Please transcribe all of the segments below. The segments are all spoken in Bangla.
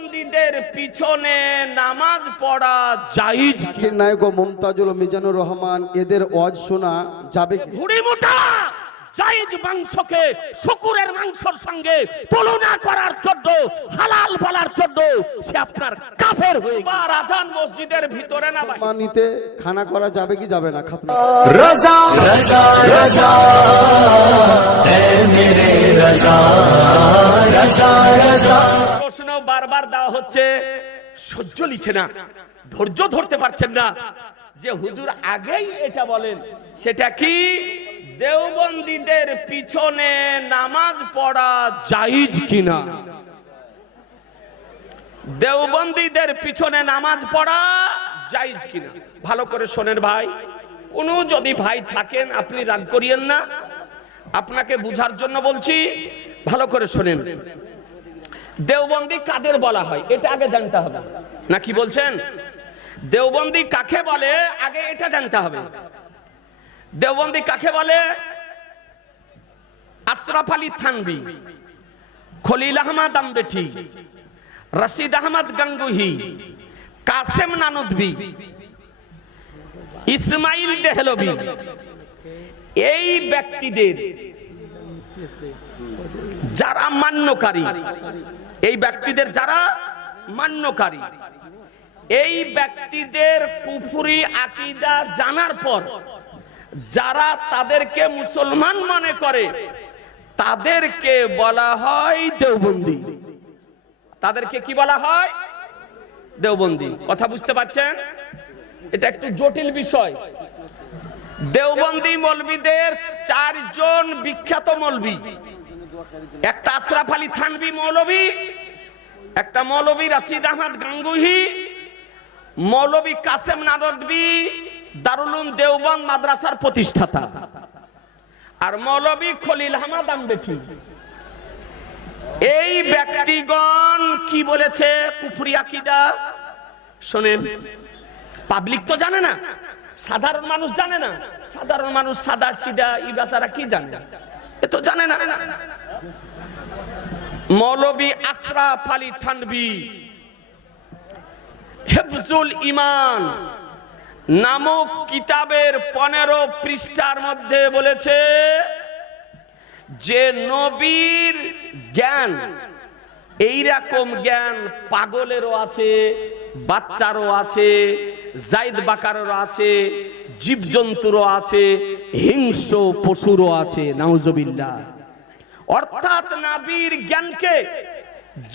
দেওবন্দীদের পিছনে নামাজ পড়া জাইজ কি নায়ক ও মমতাজুল মিজানুর রহমান এদের ওয়াজ শোনা যাবে ঘুরে মোটা জায়েজ মাংসকে শুকুরের মাংসর সঙ্গে তুলনা করার জন্য হালাল বলার জন্য সে আপনার কাফের হয়ে বা রাজান মসজিদের ভিতরে না মানিতে খানা করা যাবে কি যাবে না খাতনা। রাজা রাজা রাজা মেরে রাজা রাজা রাজা। প্রশ্ন বারবার দেওয়া হচ্ছে সহ্য লিছে না ধৈর্য ধরতে পারছেন না। যে হুজুর আগেই এটা বলেন সেটা কি? দেওবন্দীদের পিছনে নামাজ পড়া জায়েজ কিনা? দেওবন্দীদের পিছনে নামাজ পড়া জায়েজ কিনা? ভালো করে শোনেন ভাই। কোনো যদি ভাই থাকেন, আপনি রাগ করিয়েন না। আপনাকে বুঝার জন্য বলছি, ভালো করে শোনেন। দেওবন্দি কাদের বলা হয়? এটা আগে জানতে হবে। না কি বলছেন? দেওবন্দি কাকে বলে? আগে এটা জানতে হবে। দেওবন্দি কাকে বলে? আশরাফ আলী থানবি খলিল আহমদ আম্বেঠি, রশিদ আহমদ গঙ্গুহি, কাসেম নানুদবি ইসমাইল দেহলবি এই ব্যক্তিদের যারা মান্যকারী, এই ব্যক্তিদের যারা মান্যকারী, এই ব্যক্তিদের কুফুরি আকিদা জানার পর যারা তাদেরকে মুসলমান মনে করে, তাদেরকে বলা হয় দেওবন্দি। তাদেরকে কি বলা হয়? দেওবন্দি। কথা বুঝতে পারছেন? এটা একটু জটিল বিষয়। দেওবন্দি মৌলবীদের চারজন বিখ্যাত মৌলবী। একটা আশরাফ আলী থানবি মৌলবী, একটা মৌলবী রাশিদ আহমদ গাঙ্গুহি, মৌলবী কাসেম নাদবী দারুলুম দেওবন্দ মাদ্রাসার প্রতিষ্ঠাতা। আর মৌলবী খলিল আহমদ আম্বেঠি এই ব্যক্তিগণ কি বলেছে কুফরি শোনেন, পাবলিক তো জানে না, সাধারণ মানুষ জানে না। সাধারণ মানুষ সাদা সিদা ই বেচারা কি জানে? এ তো জানে না। মৌলবী আশরাফ আলী থানবি হেফজুল ইমান নামক কিতাবের পনেরো পৃষ্ঠার মধ্যে বলেছে, যে নবীর জ্ঞান, এইরকম জ্ঞান পাগলেরও আছে, বাচ্চারও আছে জাইদ বাকারেরও আছে, জীবজন্তুরও আছে, হিংস্র পশুরও আছে, নাউজবিল্লাহ। অর্থাৎ নাবির জ্ঞানকে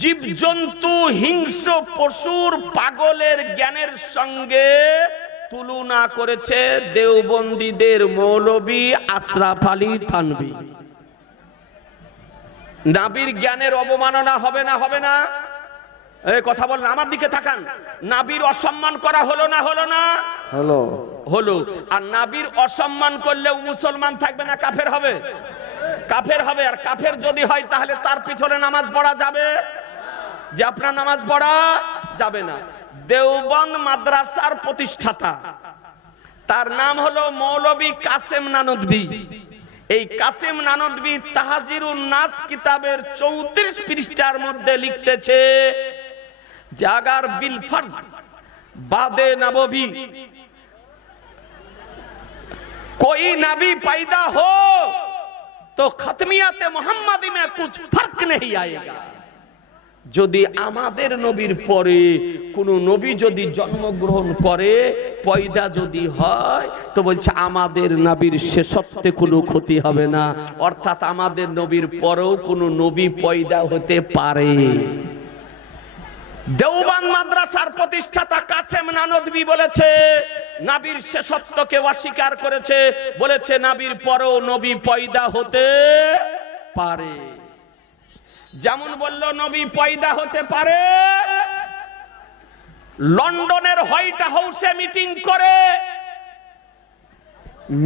জীবজন্তু, হিংস্র পশুর পাগলের জ্ঞানের সঙ্গে তুলনা করেছে দেওবন্দীদের মৌলবী আশরাফ আলী থানবী নাবির জ্ঞানের অবমাননা হবে না হবে না? এই কথা বলেন আমার দিকে তাকান। নাবির অসম্মান করা হলো না হলো না? হলো। হলো। আর নাবির অসম্মান করলেও মুসলমান থাকবে না কাফের হবে। কাফের হবে আর কাফের যদি হয় তাহলে তার পিছনে নামাজ পড়া যাবে। যে আপনার নামাজ পড়া যাবে না দেওবন্দ মাদ্রাসার প্রতিষ্ঠাতা তার নাম হলো মৌলবী কাসেম নানদবী এই কাসেম নানদবী তাহাজিরুন নাস কিতাবের চৌত্রিশ পৃষ্ঠার মধ্যে লিখতেছে জাগার বিল ফর্জ বাদে নববী कोई नबी पैदा हो तो खत्मियत मोहम्मदी में कुछ फर्क नहीं आएगा যদি আমাদের নবীর পরে কোন নবী যদি জন্মগ্রহণ করে, পয়দা যদি হয়, তো বলছে আমাদের নবীর শেষত্বে কোনো ক্ষতি হবে না। অর্থাৎ আমাদের নবীর পরেও কোনো নবী পয়দা হতে পারে। দেওবান মাদ্রাসার প্রতিষ্ঠাতা কাসেম নানদবি বলেছে, নাবির শেষত্বকে অস্বীকার করেছে, বলেছে নাবির পরও নবী পয়দা হতে পারে। যেমন বলল, নবী পয়দা হতে পারে। লন্ডনের হোয়াইট হাউসে মিটিং করে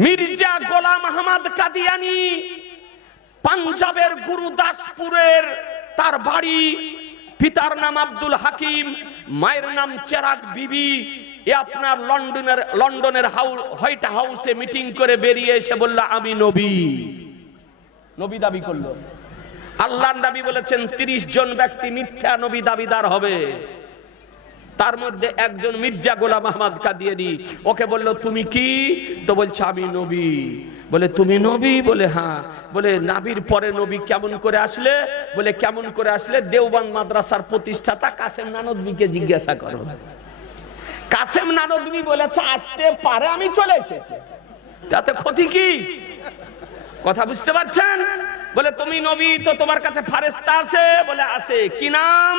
মির্জা গোলাম আহমদ কাদিয়ানি পাঞ্জাবের গুরুদাসপুরের তার বাড়ি। পিতার নাম আব্দুল হাকিম, মায়ের নাম চেরাগ বিবি। এ আপনার লন্ডনের লন্ডনের হোয়াইট হাউসে মিটিং করে বেরিয়ে এসে বলল, আমি নবী। নবী দাবি করল। আল্লাহ নবী বলেছেন, তিরিশ জন ব্যক্তি মিথ্যা নবী দাবিদার হবে। তার মধ্যে একজন মির্জা গোলাম আহমদ কাদিয়ানি, ওকে বলল, তুমি কি? তো বলছে, আমি নবী। বলে, তুমি নবী? বলে হ্যাঁ। বলে, নাবির পরে নবী কেমন করে আসলে? বলে, কেমন করে আসলে? দেওবান মাদ্রাসার প্রতিষ্ঠাতা কাসেম নানদবিকে জিজ্ঞাসা করো। কাসেম নানদবি বলেছে, আসতে পারে, আমি চলে এসেছি। তাতে ক্ষতি কি? কথা বুঝতে পারছেন? বলে, তুমি নবী তো তোমার কাছে ফারেস্তা আছে? বলে আসে কি নাম?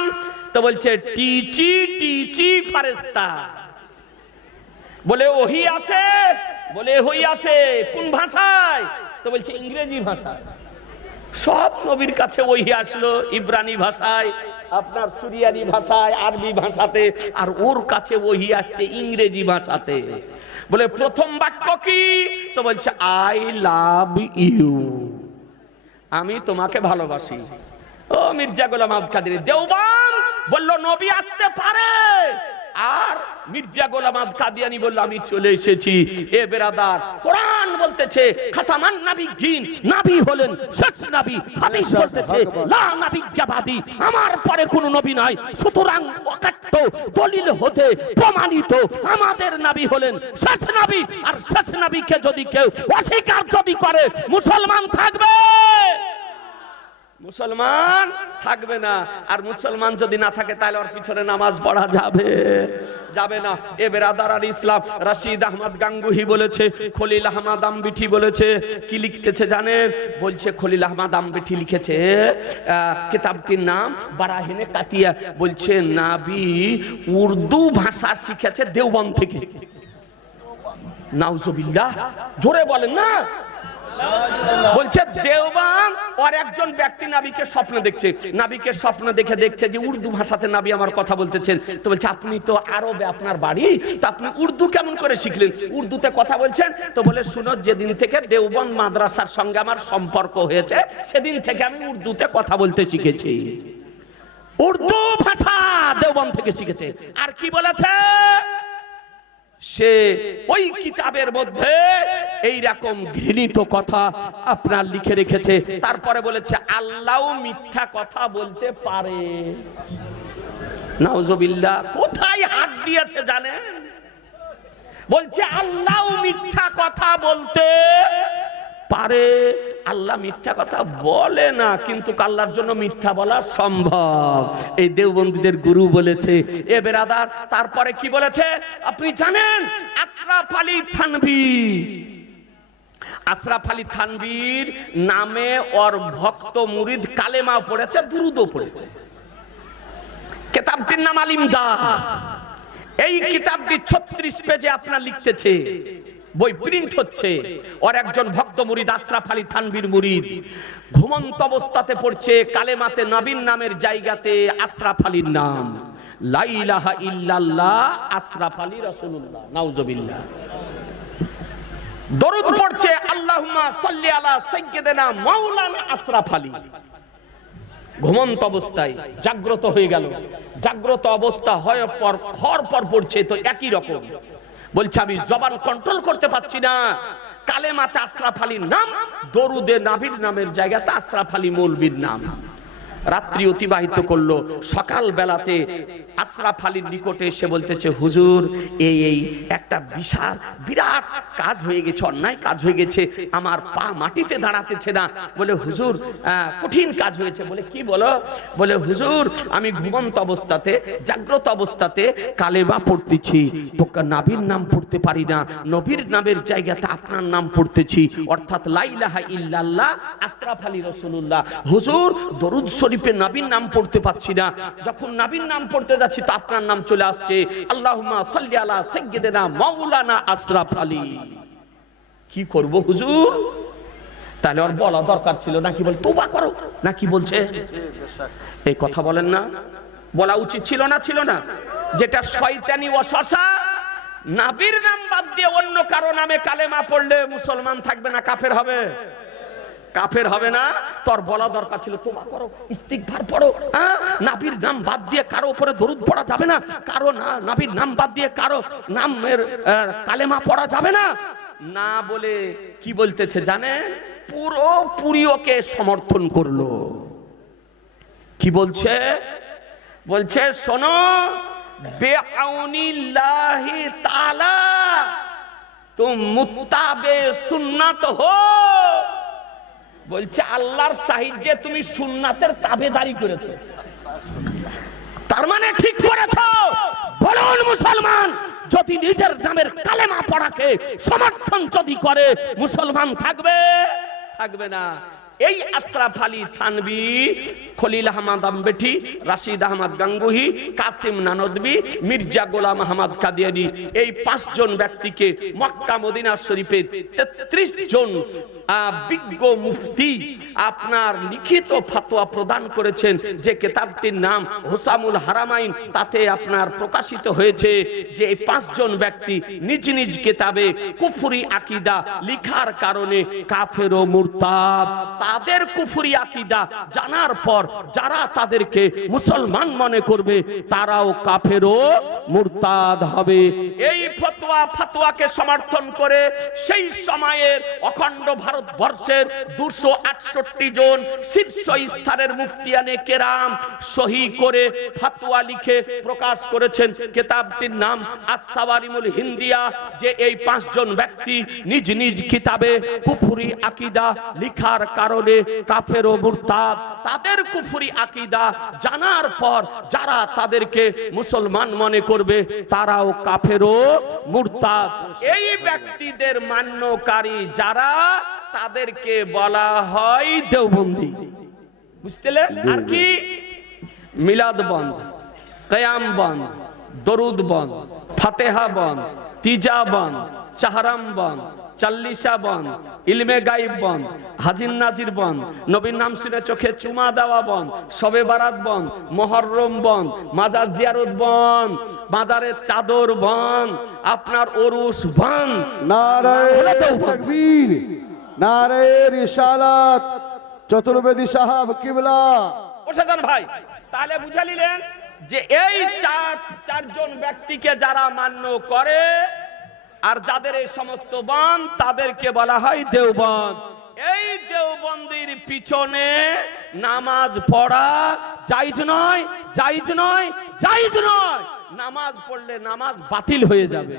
তো বলছে, টিচি টিচি ফারেস্তা। বলে, ওহি আসে বলে, ওহি আসে কোন ভাষায়? তো বলছে, ইংরেজি ভাষায়। সব নবীর কাছে ওহি আসলো, ইব্রানি ভাষায়, আপনার সুরিয়ানি ভাষায়, আরবি ভাষাতে, আর ওর কাছে ওহি আসছে ইংরেজি ভাষাতে। বলে, প্রথম বাক্য কি? তো বলছে, আই লাভ ইউ। আমি তোমাকে ভালোবাসি। ও মির্জা গোলাম আব্দুল কাদের দেওবান বলল নবী আসতে পারে। আর মির্জা গোলাম কাদিয়ানি বলল আমি চলে এসেছি। এ বেরাদার কোরআন বলতেছে খাতামান নাবি গিন নাবি হলেন শেষ নাবি হাদিস বলতেছে লা আমার পরে কোনো নবী নাই সুতরাং অকাট্য দলিল হতে প্রমাণিত আমাদের নাবি হলেন শেষ নাবি আর শেষ নাবিকে যদি কেউ অস্বীকার যদি করে মুসলমান থাকবে। মুসলমান থাকবে না। আর মুসলমান যদি না থাকে, তাহলে ওর পিছনে নামাজ পড়া যাবে। যাবে না। এ বেরাদার আর ইসলাম, রাশিদ আহমদ গাঙ্গুহি বলেছে, খলিল আহমদ আম্বিঠি বলেছে। কি লিখতেছে জানেন? বলছে, খলিল আহমদ আম্বিঠি লিখেছে কিতাবটির নাম বারাহিনে কাতিয়া। বলছে, নাবি উর্দু ভাষা শিখেছে দেওবন্দ থেকে। নাউজুবিল্লাহ। জোরে বলেন না। বলছে, দেওবান আর একজন ব্যক্তি নাবিকে স্বপ্ন দেখছে। নাবিকে স্বপ্ন দেখে দেখছে যে উর্দু ভাষাতে নাবি আমার কথা বলতেছেন। তো বলছে, আপনি তো আরবে আপনার বাড়ি? তো আপনি উর্দু কেমন করে শিখলেন? উর্দুতে কথা বলছেন, তো বলে, শুনো, যেদিন থেকে দেওবন মাদ্রাসার সঙ্গে আমার সম্পর্ক হয়েছে, সেদিন থেকে আমি উর্দুতে কথা বলতে শিখেছি। উর্দু ভাষা দেওবন থেকে শিখেছে। আর কি বলেছে? সে ওই কিতাবের মধ্যে এই রকম ঘৃণিত কথা আপনার লিখে রেখেছে, তারপরে বলেছে, আল্লাহ মিথ্যা কথা বলতে পারে। নাউজুবিল্লাহ, কোথায় হাত দিয়েছে জানেন? বলছে, আল্লাহ মিথ্যা কথা বলতে পারে। আল্লাহ মিথ্যা কথা বলে না, কিন্তু আল্লাহর জন্য মিথ্যা বলা সম্ভব। এই দেওবন্দীদের গুরু বলেছে, এ বেরাদার, তারপরে কি বলেছে? আপনি জানেন, আশরাফ আলী থানভি আশরাফ আলী থানবীর নামে ওর ভক্ত মুরিদ কালেমা পড়েছে, দুরুদও পড়েছে। কেতাবটির নাম আলিমদা এই কিতাবটি ছত্রিশ পেজে আপনার লিখতেছে। বই প্রিন্ট হচ্ছে। ওর একজন ভক্ত মুরিদ, আশরাফ আলী থানবীর মুরিদ। ঘুমন্ত অবস্থাতে পড়ছে কালেমাতে নবীন নামের জায়গাতে আশরাফ আলীর নাম। লাইলাহা ইল্লাল্লাহ, আশরাফ আলী রাসূলুল্লাহ, নাউজুবিল্লাহ। দরুদ পড়ছে, আল্লাহুম্মা সাল্লি আলা সাইয়্যিদিনা মাওলানা আশরাফ আলী। ঘুমন্ত অবস্থায়, জাগ্রত হয়ে গেল। জাগ্রত অবস্থা হয় পর হওয়ার পর পড়ছে, তো একই রকম। বলছে, আমি জবান কন্ট্রোল করতে পারছি না। কালে মাতা আশরাফ আলীর নাম, দরুদে নাভির নামের জায়গাতে আশরাফ আলী মৌলবীর নাম। রাত্রি অতিবাহিত করল। সকাল বেলাতে আশরাফ আলীর নিকটে এসে বলতেছে, হুজুর, এই এই একটা বিশাল, বিরাট কাজ হয়ে গেছে, অন্যায় কাজ হয়ে গেছে, আমার পা মাটিতে দাঁড়াতেছে না। বলে, হুজুর কঠিন কাজ হয়েছে। বলে, কি বলো? বলে, হুজুর, আমি ঘুমন্ত অবস্থাতে, জাগ্রত অবস্থাতে কালেমা পড়তেছি। নাবির নাম পড়তে পারি না, নবীর নামের জায়গাতে আপনার নাম পড়তেছি। অর্থাৎ লাইলাহা ইল্লাল্লাহ, আশরাফ আলী রসুল্লাহ হুজুর, দরুদ শরীফে নাবির নাম পড়তে পাচ্ছি না। যখন নাবির নাম পড়তে যাচ্ছি, তো আপনার নাম চলে আসছে। আল্লাহুম্মা সাল্লি আলা সাইয়্যিদিনা মাওলানা আশরাফ আলী। কি করব হুজুর? তাহলে ওর বলা দরকার ছিল নাকি বল, তোবা করো, নাকি বলছে? এই কথা বলেন না। বলা উচিত ছিল না ছিল না। যেটা শয়তানি ওয়াসওয়াসা নাবির নাম বাদ দিয়ে অন্য কারও নামে কালেমা পড়লে মুসলমান থাকবে না, কাফের হবে। কাফের হবে না, তোর বলা দরকার ছিল তোবা করো, ইস্তিগফার পড়ো হ্যাঁ? নাবির নাম বাদ দিয়ে কারও উপরে দরুদ পড়া যাবে না, কারও না নাবির নাম বাদ দিয়ে কারও নামের কালেমা পড়া যাবে না। না বলে কি বলতেছে জানেন? পুরো পুরি ওকে সমর্থন করল। কি বলছে? বলছে, শোনো, বেআউনিল্লাহি তাআলা, তুম মুত্তাবে সুন্নাত হো বলছে, আল্লাহর সাহিত্যে তুমি সুন্নাতের তাবেদারি করেছ। তার মানে ঠিক করেছ। বলুন মুসলমান, যদি নিজের নামের কালেমা পড়াকে সমর্থন যদি করে, মুসলমান থাকবে? থাকবে না। এই আশরাফ আলী থানবি, খলিল আহমদ আম্বেঠি, রাশিদ আহমদ গাঙ্গুহি, কাসিম নানদবি, মির্জা গোলাম আহমদ কাদিয়ানি, এই পাঁচজন ব্যক্তিকে মক্কা মদিনা শরীফের তেত্রিশ জন বিজ্ঞ মুফতি আপনার লিখিত ফাতোয়া প্রদান করেছেন যে কেতাবটির নাম হোসামুল হারামাইন, তাতে আপনার প্রকাশিত হয়েছে যে এই পাঁচজন ব্যক্তি নিজ নিজ কেতাবে কুফুরি আকিদা লিখার কারণে কাফের ও মুরতাদ। তাদের কুফুরি আকিদা জানার পর যারা তাদেরকে মুসলমান মনে করবে, তারাও কাফের ও মুরতাদ হবে। এই ফতোয়া ফাতোয়াকে সমর্থন করে সেই সময়ের অখণ্ড ভারতবর্ষের দুশো আটষট্টি জন শীর্ষ স্থানের মুফতিয়ানে কেরাম সহি করে ফাতোয়া লিখে প্রকাশ করেছেন। কেতাবটির নাম আসাওয়ারিমুল হিন্দিয়া, যে এই পাঁচজন ব্যক্তি নিজ নিজ কিতাবে কুফুরি আকিদা লিখার কারণে কাফের ও মুরতাদ তাদের কুফুরি আকিদা জানার পর যারা তাদেরকে মুসলমান মনে করবে তারাও কাফের ও মুরতাদ। এই ব্যক্তিদের মান্যকারী যারা তাদেরকে বলা হয় দেওবন্দি। বুঝতে আর কি? মিলাদ বন্ধ কয়াম বন্ধ দরুদ বন্ধ ফাতেহা বন্ধ তিজা বন্ধ চাহারাম বন্ধ চাল্লিশা বন ইলমে গাইব বন্ধ হাজির নাজির বন্ধ নবীর নাম শুনে চোখে চুমা দেওয়া বন সবে বারাত বন্ধ মহরম বন্ধ মাজার জিয়ারত বন্ধ মাজারের চাদর বন আপনার ওরুস বন। নারায় তাকবীর নারায় রিসালাত চতুর্বেদী সাহাব কিবলা। বসে যান ভাই তাহলে বুঝে নিলেন যে এই চার চারজন ব্যক্তিকে যারা মান্য করে আর যাদের এই সমস্ত বন তাদেরকে বলা হয় দেওবন্দ এই দেওবন্দির পিছনে নামাজ পড়া জাইজ নয় জাইজ নয় জাইজ নয়। নামাজ পড়লে নামাজ বাতিল হয়ে যাবে।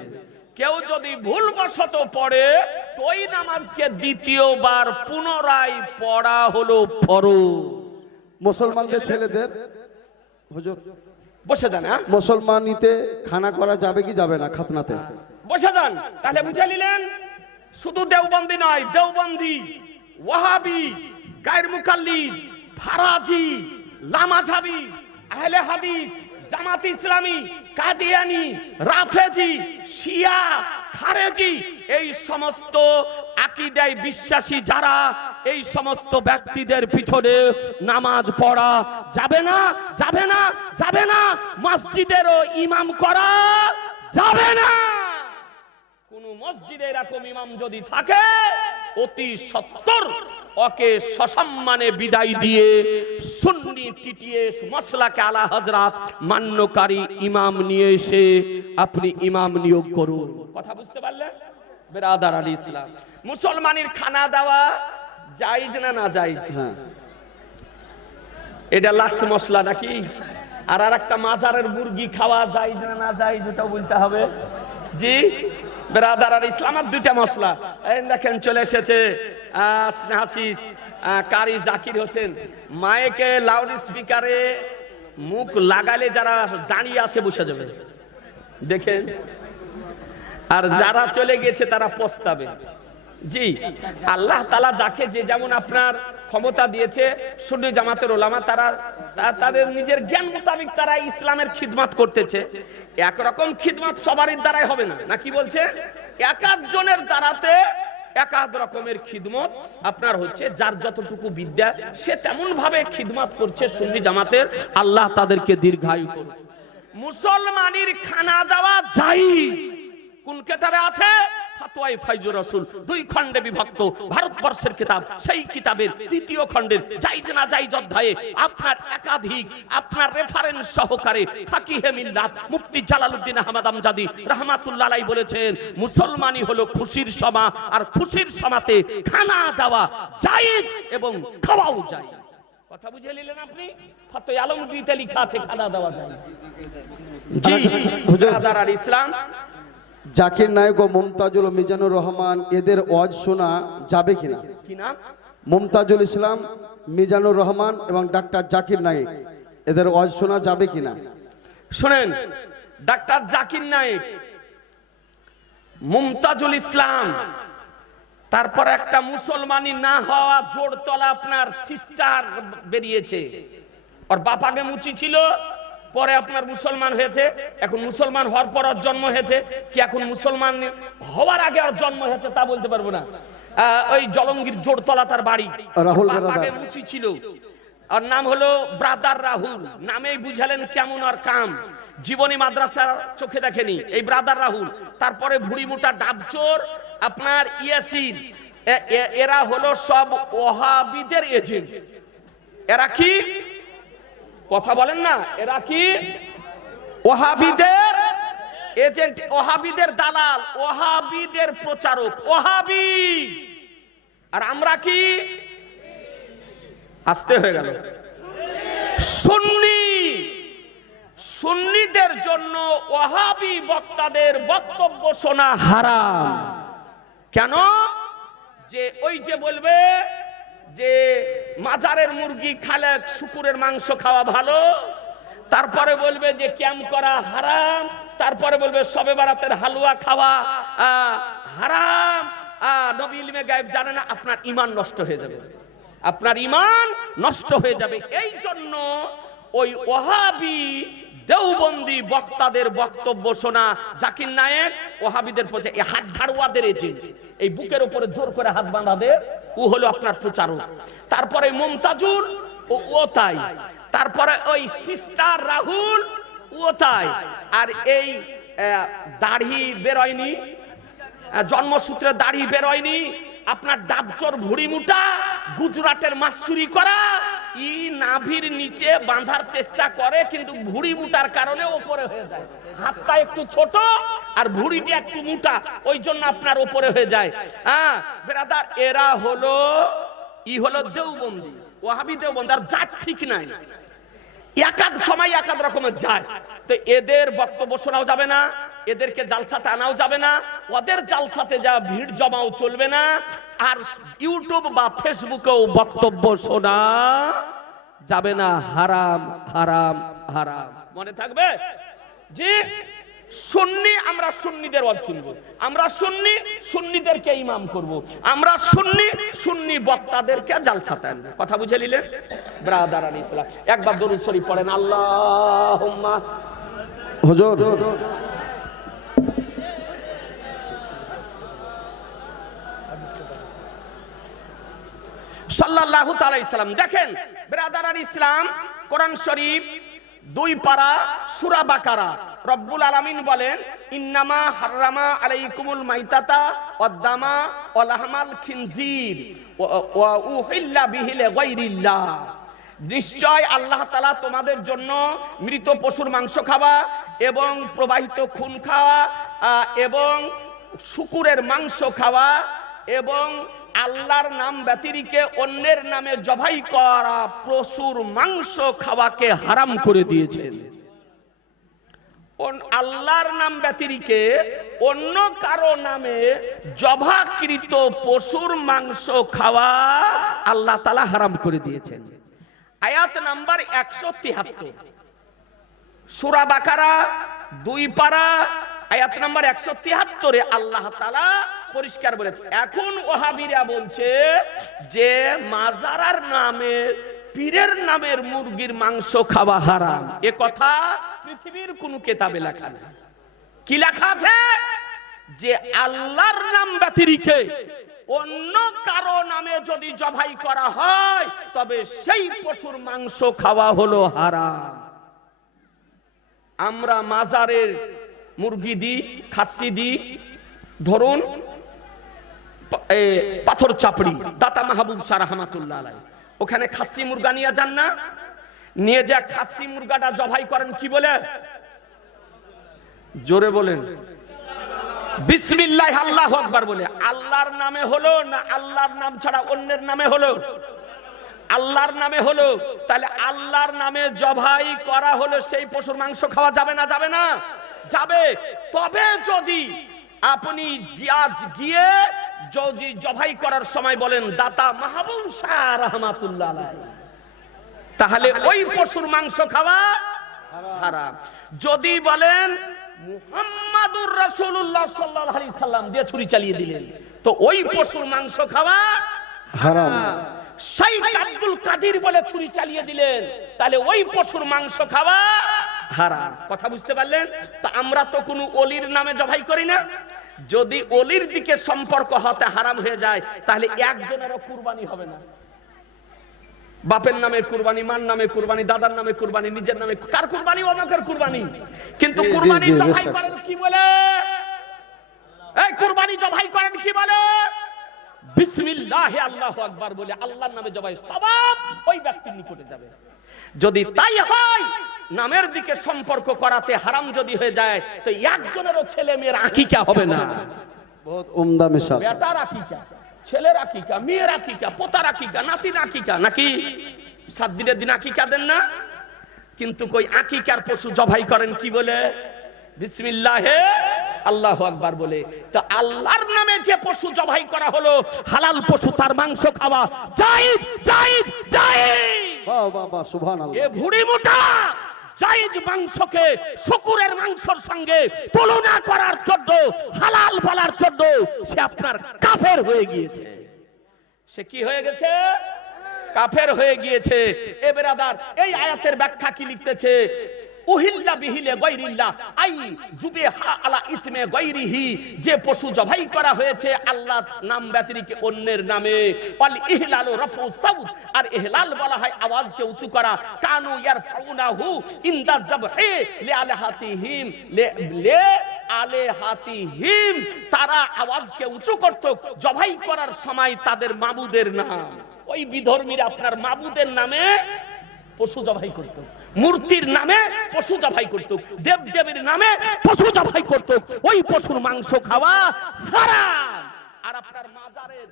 কেউ যদি ভুলবশত পড়ে তো ওই নামাজকে দ্বিতীয়বার পুনরায় পড়া হলো ফরজ। মুসলমানদের ছেলেদের হুজুর বসে যান হ্যাঁ? মুসলমানিতে খানা করা যাবে কি যাবে না খাতনাতে? বসে যান। তাহলে বুঝে নিলেন, শুধু দেওবন্দি নয়, দেওবন্দি, ওয়াহাবি, গায়ের মুকাল্লিদ, ফারাজি, লামাঝাবি, আহলে হাদিস, জামাত ইসলামী, কাদিয়ানি, রাফেজি, শিয়া, খারেজি, এই সমস্ত আকিদায় বিশ্বাসী যারা, এই সমস্ত ব্যক্তিদের পিছনে নামাজ পড়া যাবে না যাবে না যাবে না, মসজিদেরও ইমাম করা যাবে না। মসজিদে এরকম ইমাম যদি থাকে অতি সত্তর ওকে সসম্মানে বিদায় দিয়ে সুন্নি টিটিয়ে মশলাকে আলা হজরত মান্যকারী ইমাম নিয়ে এসে আপনি ইমাম নিয়োগ করুন। কথা বুঝতে পারলেন? বেরাদার আলী ইসলাম। মুসলমানের খানা দেওয়া জাইজ না না জাইজ হ্যাঁ। এটা লাস্ট মশলা নাকি? আর আর একটা মাজারের মুরগি খাওয়া যায় না না যায় যেটা বলতে হবে। জি? বেরাদার আর ইসলামের দুইটা মশলা। এই দেখেন চলে এসেছে স্নেহাশিস কারি জাকির হোসেন। মায়েকে লাউড স্পিকারে মুখ লাগালে যারা দাঁড়িয়ে আছে বসে যাবে। দেখেন আর যারা চলে গেছে তারা পস্তাবে। জি আল্লাহ তালা যাকে যে যেমন আপনার ক্ষমতা দিয়েছে সুন্নি জামাতের ওলামা, তারা তাদের নিজের জ্ঞান মোতাবিক তারা ইসলামের খিদমাত করতেছে। একরকম খিদমাত সবারই দ্বারাই হবে না। না কি বলছে? এক জনের দ্বারাতে একাধ রকমের খিদমত আপনার হচ্ছে, যার যতটুকু বিদ্যা, সে তেমন ভাবে খিদমাত করছে সুন্নি জামাতের। আল্লাহ তাদেরকে দীর্ঘায়ু করুন মুসলমানের খানা দেওয়া যাই কোন কেতাবে আছে? ফাইজুর রাসূল দুই খণ্ডে বিভক্ত ভারতবর্ষের কিতাব সেই কিতাবের তৃতীয় খণ্ডের জাইজ না জাইজ অধ্যায়ে আপনার একাধিক আপনার রেফারেন্স সহকারে ফাকিহে মিল্লাত মুফতি জালালউদ্দিন আহমদ আমজাদি রাহমাতুল্লাহ বলেছেন মুসলমানই হলো খুশির সমা আর খুশির সমাতে খানা দেওয়া জায়েজ এবং খাওয়াও যায় কথা বুঝে নিলেন আপনি? ফতোয় আলমগীরিতে লেখা আছে খানা দেওয়া যায় জি। হুজুর। ইসলাম জাকির নায়ক ও মুমতাজুল মিজানুর রহমান এদের ওয়াজ শোনা যাবে কিনা? মুমতাজুল ইসলাম মিজানুর রহমান এবং ডাক্তার জাকির নায়েক এদের ওয়াজ শোনা যাবে কিনা? শুনেন ডাক্তার জাকির নায়েক মুমতাজুল ইসলাম তারপর একটা মুসলমানি না হওয়া জোড়তলা আপনার সিস্টার বেরিয়েছে। ওর বাপাকে মুচি ছিল পরে আপনার মুসলমান হয়েছে এখন মুসলমান হওয়ার পর ওর জন্ম হয়েছে কি এখন মুসলমান হওয়ার আগে আর জন্ম হয়েছে তা বলতে পারব না। ওই জলঙ্গির জোড়তলা তার বাড়ি। রাহুল মুচি ছিল। আর নাম হলো ব্রাদার রাহুল। নামেই বুঝালেন কেমন আর কাম। জীবনী মাদ্রাসা চোখে দেখেনি এই ব্রাদার রাহুল। তারপরে ভুড়ি মোটা ডাবচোর আপনার ইয়াসিন। এরা হলো সব ওহাবিদের এজেন্ট এরা কি? কথা বলেন না, এরা কি? ওহাবিদের এজেন্ট, ওহাবিদের দালাল, ওহাবিদের প্রচারক, ওহাবি। আর আমরা কি? আসতে হয়ে গেল। সুন্নি। সুন্নিদের জন্য ওহাবি বক্তাদের বক্তব্য শোনা হারাম। কেন? যে ওই যে বলবে যে মাজারের মুরগি খালে শুকুরের মাংস খাওয়া ভালো। তারপরে বলবে যে ক্যাম্প করা হারাম। তারপরে বলবে সবে বারাতের হালুয়া খাওয়া হারাম। নবী ইলমে গায়েব জানে না, আপনার ইমান নষ্ট হয়ে যাবে। আপনার ইমান নষ্ট হয়ে যাবে। এই জন্য ওই ওহাবি দেওবন্দি বক্তাদের বক্তব্য শোনা জাকির নায়েক ওহাবিদের প্রতি এই হাত ঝাড়ুয়াদের এজেন্ট এই বুকের উপরে জোর করে হাত বাঁধাদের ও হলো আপনার প্রচারক। তারপরে মমতাজুল, ও ও তাই। তারপরে ওই সিস্টার রাহুল, ও তাই। আর এই দাড়ি বেরোয়নি জন্মসূত্রে দাড়ি বেরোয়নি, আপনার ডাবচর ভুড়ি মুটা গুজরাটের মাছ চুরি করা। ই নাভির নিচে বাঁধার চেষ্টা করে, কিন্তু ভুড়ি মুটার কারণে ওপরে হয়ে যায়। হাতটা একটু ছোট আর ভুড়িটা একটু মোটা, ওই জন্য আপনার ওপরে হয়ে যায়। হ্যাঁ বেরাদার, এরা হলো, ই হলো দেওবন্দি ওহাবি দেওবন্দি, আর জাত ঠিক নাই। একাদ সময় একাদ রকমের যায়। তো এদের বক্তব্য শোনাও যাবে না। এদেরকে জালসাতে আনাও যাবে না, ওদের জালসাতে যা ভিড় জমাও চলবে না, আর ইউটিউব বা ফেসবুকেও বক্তব্য শোনা যাবে না, হারাম হারাম হারাম। মনে থাকবে? জি? সুন্নি, আমরা সুন্নিদের ওয়াজ শুনব। আমরা সুন্নি, সুন্নিদেরকে ইমাম করব। আমরা সুন্নি সুন্নি বক্তাদেরকে জালসাতে আনব। কথা বুঝে নিলেন ব্রাদার আলী ইসলাম, একবার দরুদ শরীফ পড়েন আল্লাহ হুজুর সাল্লাল্লাহু তাআলা ইসলাম দেখেন, ব্রাদার আলী ইসলাম, কোরআন শরীফ, দুই পারা সূরা বাকারা। রব্বুল আলামিন বলেন, ইন্নামা হাররামা আলাইকুমুল মাইতাতা ওয়াদ্দামা ওয়ালাহমাল খিনজির ওয়া- উহিল্লা বিহি লিগাইরিল্লাহ। নিশ্চয় আল্লাহ তালা তোমাদের জন্য মৃত পশুর মাংস খাওয়া এবং প্রবাহিত খুন খাওয়া এবং শুকুরের মাংস খাওয়া এবং আল্লাহর নাম ব্যতিরিকে অন্যের নামে জবাই করা পশুর মাংস খাওয়াকে হারাম করে দিয়েছেন আল্লাহর নাম ব্যতিরিকে অন্য কারও নামে জবাকৃত পশুর মাংস খাওয়া আল্লাহ তালা হারাম করে দিয়েছেন। আয়াত নাম্বার একশো তিহাত্তর। সুরা বাকারা দুই পারা, আয়াত নাম্বার একশো তিহাত্তরে আল্লাহ তালা পরিষ্কার বলেছে। এখন ওহাবিরা বলছে যে মাজারার নামে, পীরের নামের মুরগির মাংস খাওয়া হারাম। এ কথা পৃথিবীর কোন কেতাবে লেখা নেই। কি লেখা আছে? যে আল্লাহর নাম ব্যতিরিকে অন্য কারও নামে যদি জবাই করা হয়, তবে সেই পশুর মাংস খাওয়া হলো হারাম। আমরা মাজারের মুরগি দিই, খাসি দিই, ধরুন পাথর চাপড়ি, দাতা মাহবুব সারা রহমাতুল্লাহ আলাই ওখানে খাসি মুরগা নিয়ে যান না? নিয়ে যা খাসি মুরগাটা জবাই করেন, কি বলে? জোরে বলেন। বিসমিল্লাহ, আল্লাহ আকবার বলে। আল্লাহর নামে হলো না আল্লাহর নাম ছাড়া অন্যের নামে হলো? আল্লাহর নামে হলো? তাহলে আল্লাহর নামে জবাই করা হলো সেই পশুর মাংস খাওয়া যাবে না যাবে না? যাবে। তবে যদি আপনি গিয়ে যদি জবাই করার সময় বলেন দাতা মাহবুব শাহ রহমাতুল্লাহ তাহলে ওই পশুর মাংস খাওয়া হারাম। যদি বলেন মুহাম্মাদুর রাসূলুল্লাহ সাল্লাল্লাহু আলাইহি সাল্লাম দিয়ে ছুরি চালিয়ে দিলেন। তো ওই পশুর মাংস খাওয়া হারাম। শাইখ আব্দুল কাদির বলে ছুরি চালিয়ে দিলেন তাহলে ওই পশুর মাংস খাওয়া হারাম। কথা বুঝতে পারলেন? তা আমরা তো কোনো অলির নামে জবাই করি না। যদি অলির দিকে সম্পর্ক হতে হারাম হয়ে যায় তাহলে একজনেরও কুরবানি হবে না। বাপের নামে কুরবানি মার নামে কুরবানি দাদার নামে কুরবানি নিজের নামে কার কুরবানি? আমাকের কুরবানি। কিন্তু কুরবানি জবাই করেন কি বলে? এই কুরবানি জবাই করেন কি বলে? বিসমিল্লাহ আল্লাহ আকবার বলে আল্লাহর নামে জবাই সবাব ওই ব্যক্তির নিকটে যাবে। যদি তাই হয় নামের দিকে সম্পর্ক করাতে হারাম যদি হয়ে যায় তো একজনেরও ছেলে মেয়ের আকিকা হবে না। বহুত উমদা মিশাল বেটার আকিকা ছেলের আকিকা মেয়ের আকিকা পোতার আকিকা নাতির আকিকা নাকি সাত দিনের দিন আকিকা দেন না? কিন্তু কই আকিকার পশু জবাই করেন কি বলে? বিসমিল্লাহে আল্লাহ আকবার বলে। তা আল্লাহর নামে যে পশু জবাই করা হলো হালাল পশু তার মাংস খাওয়া। জায়েজ জায়েজ জায়েজ বাহ বাহ বাহ সুবহানাল্লাহ। এ ভুড়ি মোটা! জায়েজ মাংসকে শুকুরের মাংসর সঙ্গে তুলনা করার জন্য, হালাল বলার জন্য সে আপনার কাফের হয়ে গিয়েছে। সে কি হয়ে গেছে? কাফের হয়ে গিয়েছে। এ বেরাদার, এই আয়াতের ব্যাখ্যা কি লিখতেছে? আলা যে পশু জবাই করা হয়েছে আল্লাহর নাম অন্যের নামে। আওয়াজকে উঁচু করা। লি লে লে আলেহাতিহিম। তারা আওয়াজকে উঁচু করত, জবাই করার সময় তাদের মাবুদের নাম। ওই বিধর্মীরা আপনার মাবুদের নামে পশু জবাই করত। মূর্তির নামে পশু জবাই করত দেব দেবীর নামে পশু জবাই করত ওই পশুর মাংস খাওয়া হারাম আর আপনার মাজারের।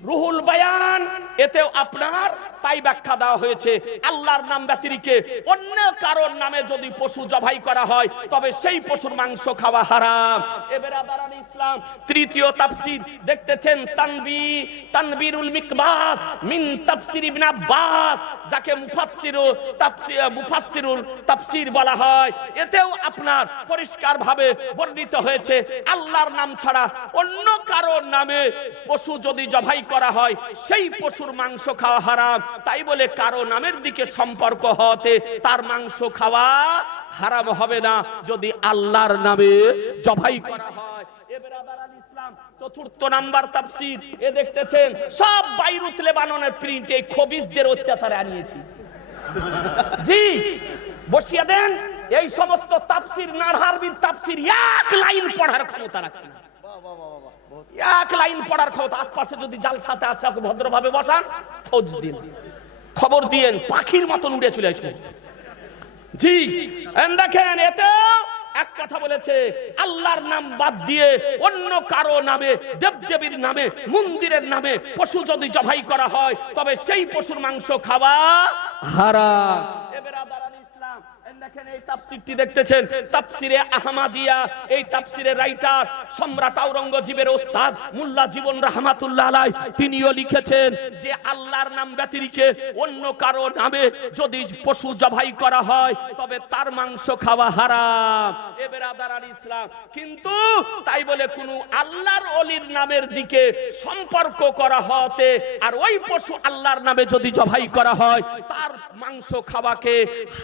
রুহুল বায়ান এতেও আপনার তাই ব্যাখ্যা দেওয়া হয়েছে, আল্লাহর নাম ব্যতিরিকে অন্য কারোর নামে যদি পশু জবাই করা হয়, তবে সেই পশুর মাংস খাওয়া হারাম। এবারে আদারান ইসলাম, তৃতীয় তাফসীর, দেখতেছেন তানবি, তানবিরুল মিকবাস মিন তাফসির ইবনে আব্বাস, যাকে মুফাসসিরু তাফসির মুফাসসিরুল তাফসির বলা হয়। এতেও আপনার পরিষ্কার ভাবে বর্ণিত হয়েছে, আল্লাহর নাম ছাড়া অন্য কারোর নামে পশু যদি জবাই করা হয়, সেই পশুর মাংস খাওয়া হারাম। তাই বলে কারও নামের দিকে সম্পর্ক হতে তার মাংস খাওয়া হারাম হবে না। যদি আল্লাহর নামে জবাই করা হয়। দেখতেছেন, সব অত্যাচারে আনিয়েছি। জি, বসিয়ে দেন, এই সমস্ত লাইন পড়ার ক্ষমতা রাখে না এক লাইন পড়ার ক্ষমতা আশপাশে যদি জালসাতে আছে, ওকে ভদ্রভাবে বসান, খোঁজ দিন। খবর দিয়েন, পাখির মতন উড়ে চলে আসবে। জি দেখেন এতে এক কথা বলেছে, আল্লাহর নাম বাদ দিয়ে অন্য কারও নামে, দেবদেবীর নামে, মন্দিরের নামে পশু যদি জবাই করা হয়, তবে সেই পশুর মাংস খাওয়া হারাম। এবার কিন্তু তাই বলে কোন আল্লাহর অলির নামের দিকে সম্পর্ক করা হতে আর ওই পশু আল্লাহর নামে যদি জবাই করা হয়, তার মাংস খাওয়াকে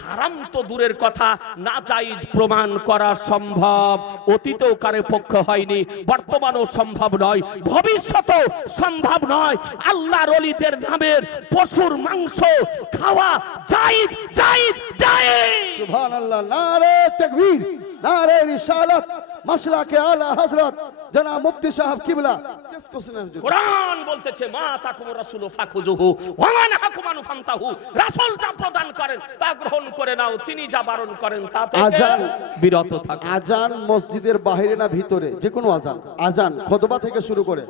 হারাম তো দূরের কথা না জায়েজ প্রমাণ করা সম্ভব। অতীতেও কারে পক্ষ হয়নি, বর্তমানও সম্ভব নয়, ভবিষ্যতেও সম্ভব নয়। আল্লাহ রলিদের নামের পশুর মাংস খাওয়া জায়েজ জায়েজ জায়েজ সুবহানাল্লাহ, নারে তাকবীর। নারে রিসালাত মাসলা আলা হযরত জনাব মুফতি সাহেব কিবলা। শেষ কোশ্চেনের জন্য। কোরআন বলতেছে মা তাকুম রাসূলু ফাখুজুহু ওয়া মান হাকুমানু ফান্তাহু। রাসূল যা প্রদান করেন তা গ্রহণ করে নাও তিনি যা বারণ করেন তা আজান। বিরত থাকো। আজান মসজিদের বাইরে না ভিতরে যে কোনো আজান। আজান খতবা থেকে শুরু করে।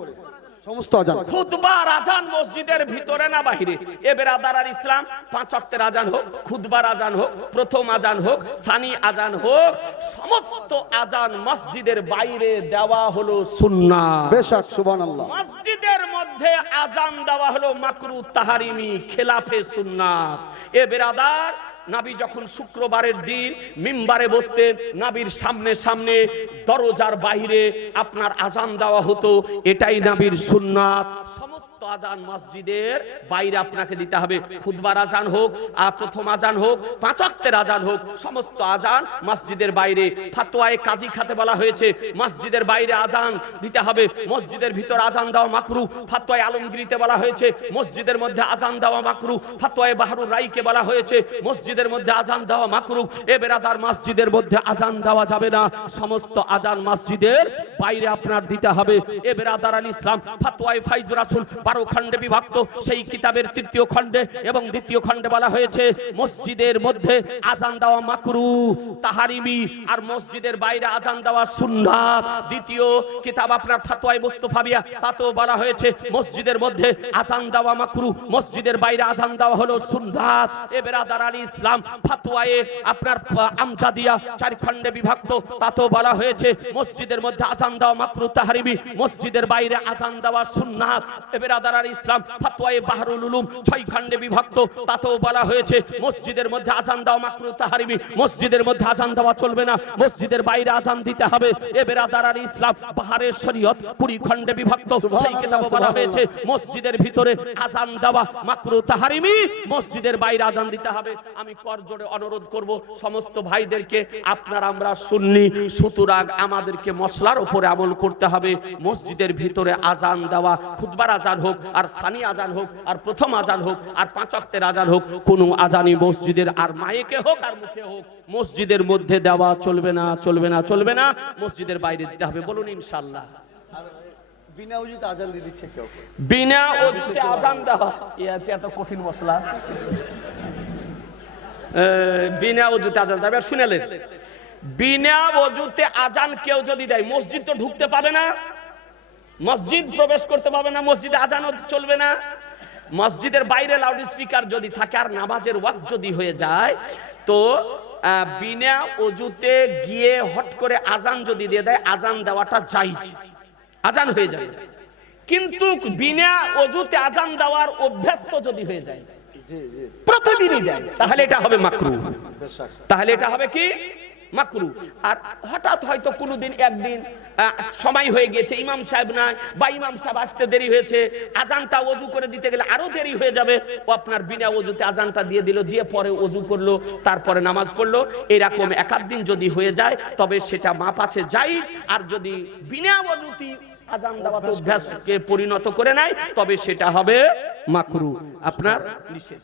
সমস্ত আজান। খুদবার আজান মসজিদের ভিতরে না বাহিরে। এ বেরাদার ইসলাম পাঁচ অক্টের আজান হোক খুদবার আজান হোক প্রথম আজান হোক সানি আজান হোক সমস্ত আজান মসজিদের বাইরে দেওয়া হলো সুন্না বেশাক সুবহানাল্লাহ। মসজিদের মধ্যে আজান দেওয়া হলো মাকরু তাহারিমি খেলাফে সুন্নাত এ বেরাদার নাবি যখন শুক্রবারের দিন মিম্বারে বসতেন নাবির সামনে সামনে দরজার বাইরে আপনার আজান দেওয়া হতো, এটাই নাবির সুন্নাত। সমস্ত আজান মসজিদের বাইরে আপনাকে দিতে হবে খুদবার আজান হোক আর প্রথম আজান হোক আজান হোক, সমস্ত আজান মসজিদের বাইরে। ফাতোয়ায়ে কাজী খাতে বলা হয়েছে, মসজিদের বাইরে আজান দিতে হবে, মসজিদের ভিতর আজান দেওয়া মাকরু। ফাতোয়ায়ে আলমগিরিতে বলা হয়েছে, মসজিদের মধ্যে আজান দেওয়া মাকরু। ফাতোয়ায়ে রাইকে বলা হয়েছে, মসজিদের মধ্যে আজান দেওয়া মাকরু। এ বেরাদার মসজিদের মধ্যে আজান দেওয়া যাবে না, সমস্ত আজান মসজিদের বাইরে আপনার দিতে হবে। এ বেরাদার আল ইসলাম, ফাতোয়ায়ে ফাইজুর রাসূল বারো খণ্ডে বিভক্ত, সেই কিতাবের তৃতীয় খণ্ডে এবং দ্বিতীয় খণ্ডে বলা হয়েছে, মসজিদের মধ্যে আজান দেওয়া মাকরু, তাহারিমি আর মসজিদের বাইরে আজান দেওয়া সুন্নাত দ্বিতীয় কিতাব আপনার ফাতোয়ায়ে মুস্তাফাবিয়া তাতেও বলা হয়েছে, মসজিদের মধ্যে আজান দেওয়া মাকরু, মসজিদের বাইরে আজান দেওয়া হলো সুন্নাত এ বেরাদার আলী ইসলাম ফাতোয়ায়ে আপনার আমজাদিয়া চার খণ্ডে বিভক্ত, তাতেও বলা হয়েছে, মসজিদের মধ্যে আজান দেওয়া মাকরু, তাহারিমি, মসজিদের বাইরে আজান দেওয়া সুন্নাত এ বেরাদার ইসলাম ফাতোয়ায়ে বাহরুল উলুম ছয় খণ্ডে বিভক্ত তাতেও বলা হয়েছে মসজিদের মধ্যে আজান দেওয়া মাকরু তাহারিমি মসজিদের মধ্যে আজান দেওয়া চলবে না মসজিদের বাইরে আজান দিতে হবে। এ বেরাদার ইসলাম বাহারের শরীয়ত কুড়ি খণ্ডে বিভক্ত সেই কিতাবে বলা হয়েছে মসজিদের ভিতরে আজান দেওয়া মাকরু তাহারিমি মসজিদের বাইরে আজান দিতে হবে। আমি কর জোরে অনুরোধ করব সমস্ত ভাইদেরকে আপনার আমরা শুননি সুতরাং আমাদেরকে মশলার উপরে আমল করতে হবে। মসজিদের ভিতরে আজান দেওয়া খুদবার আজান হোক আর সানি আজান হোক আর প্রথম আজান হোক আর পাঁচ অক্তের আজান হোক কোনো আজানি মসজিদের আর মায়েকে হোক আর মুখে হোক মসজিদের মধ্যে দেওয়া চলবে না চলবে না চলবে না মসজিদের বাইরে দিতে হবে বলুন ইনশাল্লাহ বিনা উজিত আজান দিয়ে দিচ্ছে কেউ? বিনা অজুতে আজান দেওয়া। এত কঠিন মশলা। বিনা অজুতে আজান দেওয়া শুনেলেন বিনা অজুতে আজান কেউ যদি দেয় মসজিদ তো ঢুকতে পাবে না। মসজিদ প্রবেশ করতে পারবে না মসজিদে আজানও চলবে না। মসজিদের বাইরে লাউড স্পিকার যদি থাকে আর নামাজের ওয়াক যদি হয়ে যায় তো বিনা অজুতে গিয়ে হট করে আজান যদি দিয়ে দেয় আজান দেওয়াটা যাই আজান হয়ে যায়। কিন্তু বিনা অজুতে আজান দেওয়ার অভ্যস্ত যদি হয়ে যায় প্রতিদিনই দেয় তাহলে এটা হবে মাকরু। তাহলে এটা হবে কি? মাকরু। আর হঠাৎ হয়তো কোনোদিন একদিন সময় হয়ে গেছে ইমাম সাহেব নাই বা ইমাম সাহেব আসতে দেরি হয়েছে, আজানটা অজু করে দিতে গেলে আরও দেরি হয়ে যাবে। ও আপনার বিনা অজুতে আজানটা দিয়ে দিল, দিয়ে পরে অজু করল, তারপরে নামাজ পড়ল। এরকম এক আধ দিন যদি হয়ে যায়, তবে সেটা মাপ আছে জাইজ আর যদি বিনা অজুতি আজান দেওয়া তো অভ্যাসকে পরিণত করে নেয়, তবে সেটা হবে মাকরু। আপনার নিষেধ।